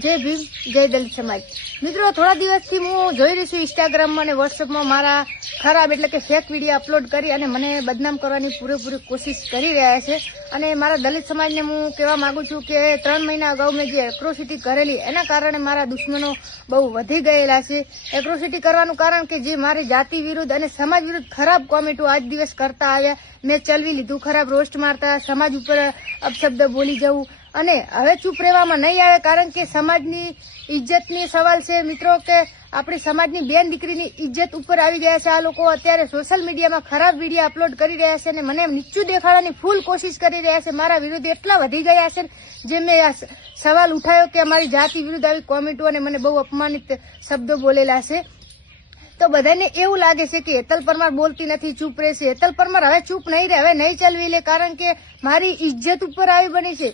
જય ભીમ, જય દલિત સમાજ. મિત્રો, થોડા દિવસથી હું જોઈ રહી છું ઇન્સ્ટાગ્રામમાં અને વોટ્સઅપમાં મારા ખરાબ એટલે કે ફેક વિડીયો અપલોડ કરી અને મને બદનામ કરવાની પૂરેપૂરી કોશિશ કરી રહ્યા છે. અને મારા દલિત સમાજને હું કહેવા માંગુ છું કે 3 મહિના અગાઉ મેં જે એટ્રોસિટી કરેલી એના કારણે મારા દુશ્મનો બહુ વધી ગયેલા છે. એટ્રોસિટી કરવાનું કારણ કે જે મારી જાતિ વિરુદ્ધ અને સમાજ વિરુદ્ધ ખરાબ કોમેન્ટો આજ દિવસ કરતા આવ્યા, મેં ચલવી લીધું. ખરાબ રોસ્ટ મારતા, સમાજ ઉપર અપશબ્દ બોલી જવું અને હવે ચૂપ રહેવામાં નહીં આવે, કારણ કે સમાજની ઇજ્જતની સવાલ છે મિત્રો, કે આપણી સમાજની બેન દીકરીની ઇજ્જત ઉપર આવી ગયા છે. આ લોકો અત્યારે સોશિયલ મીડિયામાં ખરાબ વિડીયો અપલોડ કરી રહ્યા છે અને મને નીચું દેખાડવાની ફૂલ કોશિશ કરી રહ્યા છે. મારા વિરુદ્ધ એટલા વધી ગયા છે જે મેં સવાલ ઉઠાયો કે અમારી જાતિ વિરુદ્ધ આવી કોમેન્ટો અને મને બહુ અપમાનિત શબ્દો બોલેલા છે. તો બધાને એવું લાગે છે કે હેતલ પરમાર બોલતી નથી, ચૂપ રહેશે. હેતલ પરમાર હવે ચૂપ નહીં રહે, હવે નહીં ચલવી લે, કારણ કે મારી ઇજ્જત ઉપર આવી બની છે.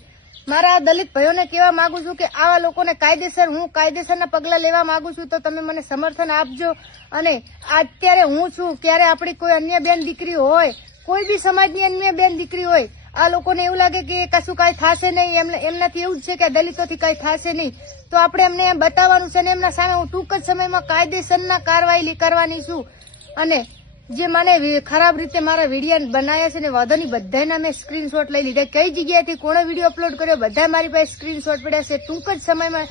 મારા દલિત ભાઈઓને કહેવા માંગુ છું કે આવા લોકોને હું કાયદેસરના પગલા લેવા માંગુ છું, તો તમે મને સમર્થન આપજો. અને અત્યારે હું છું, ક્યારે આપણી કોઈ અન્ય બેન દીકરી હોય, કોઈ બી સમાજની અન્ય બેન દીકરી હોય, આ લોકોને એવું લાગે કે કશું કાંઈ થશે નહીં, એમનાથી એવું જ છે કે દલિતોથી કાંઈ થશે નહીં, તો આપણે એમને એમ બતાવવાનું છે અને એમના સામે હું ટૂંક જ સમયમાં કાયદેસરના કાર્યવાહી કરવાની છું. અને જે મને ખરાબ રીતે મારા વિડીયો બનાવ્યા છે ને વાંધોની બધાના મેં સ્ક્રીનશોટ લઈ લીધા, કઈ જગ્યાએથી કોણે વિડીયો અપલોડ કર્યો બધા મારી પાસે સ્ક્રીનશોટ પડ્યા છે. ટૂંક જ સમયમાં